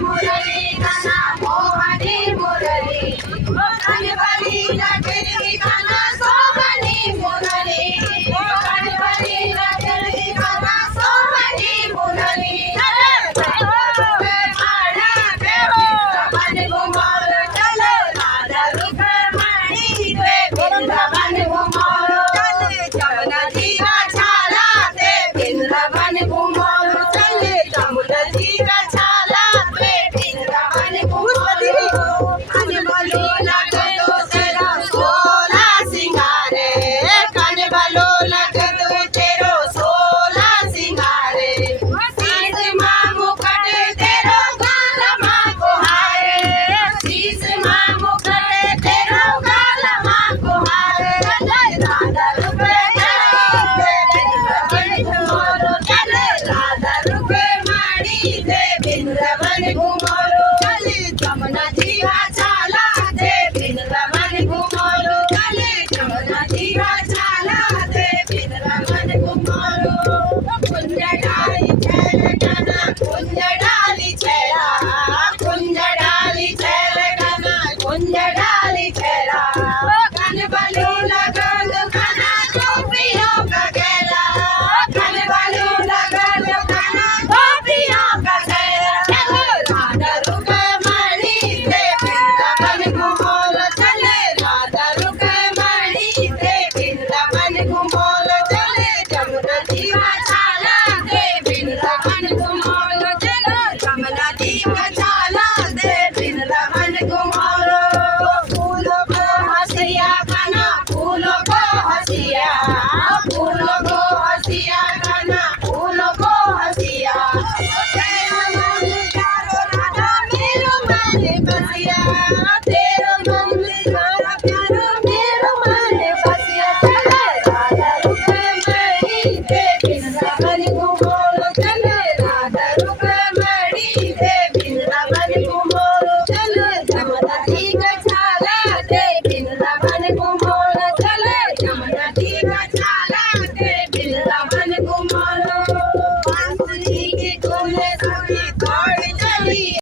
मुरली गाना मोहनी मुरली कनबली लटकी गाना सोहनी मुरली कनबली लटकी गाना सोहनी मुरली वृंदावन घुमाओ चलो राधा रुक्मणी रे वृंदावन घुमाओ चले जमुना जी का छाला दे वृंदावन घुमाओ चले जमुना जी का छाला दे वृंदावन घुमाओ कनबलो लगे दो तेरा सोला सिंगारे कनबलो लगे दो तेरो सोला सिंगारे शीश मां मुकुट तेरो गाल मां को हारे शीश मां मुकुट तेरो गाल मां को हारे राधा रुक्मणी दे वृंदावन घुमाओ चले जमुना जी का छाला दे वृंदावन घुमाओ चले जमुना जी का छाला दे वृंदावन घुमाओ कुंज डाली छैल गाना कुंज डाली छैला कुंज डाली छैल गाना कुंज डाली छैला कनबलो लगल गाना गोपियों का खेला कनबलो लगल गाना गोपियों का खेला राधा रुक्मणी दे वृंदावन घुमाओ चले राधा रुक्मणी दे वृंदावन घुमाओ चले जमुना जी का छाला दे वृंदावन घुमाओ चलो जमुना जी का छाला दे वृंदावन घुमाओ फूलों को हंसिया गाना फूलों को हंसिया गाना फूलों को हंसिया तेरा मन प्यारो राधा मेरो मन बसिया तेरा मन प्यारो मेरो मन बसिया चले राधा रुक्मणी दे वृंदावन घुमाओ चले राधा रुक्मणी दे